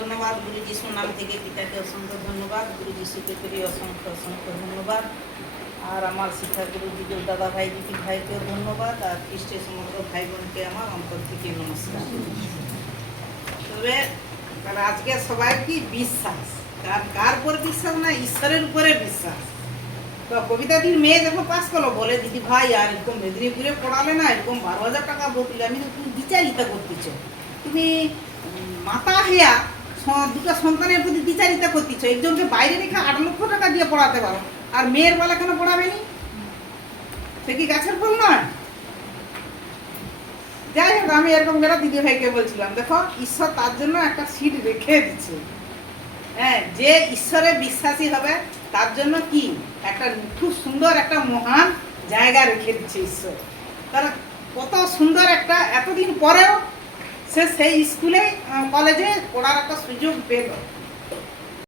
ধন্যবাদ গুরু যিশুর নাম থেকে পিতাকে অসংখ্য ধন্যবাদ, গুরু যিশুকে করে অসংখ্য অসংখ্য ধন্যবাদ। আর আমার শিক্ষাগুরু দিদি দাদা ভাই দিদি ভাইকেও ধন্যবাদ, আর খ্রিস্টের সমগ্র ভাই বোনকে আমার অন্তর থেকে নমস্কার। তবে আজকে সবাই কি বিশ্বাস, কার উপর বিশ্বাস না ঈশ্বরের উপরে বিশ্বাস। তো কবিতাটির মেয়ে যখন পাস করলো বলে দিদি ভাই আর এরকম মেদিনীপুরে পড়ালে না, এরকম 12,000 টাকা বললে আমি তুমি বিচারিতা করতেছ, তুমি মাতা হেয়া দুটো সন্তানের প্রতি বিচারিতা করতেছ, একজনকে বাইরে রেখে 8 লক্ষ টাকা দিয়ে পড়াতে পারো, আর মেয়ের বেলা কেন পড়াবে নি? সে কি গাছের ফল নয়? যাই হোক, আমি এরকম করে দিদি ভাইকে বলছিলাম, দেখো ঈশ্বর তার জন্য একটা সিট রেখে দিচ্ছে। হ্যাঁ, যে ঈশ্বরে বিশ্বাসী হবে তার জন্য কি একটা খুব সুন্দর একটা মহান জায়গা রেখে দিচ্ছে ঈশ্বর। তারা কত সুন্দর একটা, এতদিন পরেও সে সেই স্কুলে কলেজে পড়ার একটা সুযোগ পেল।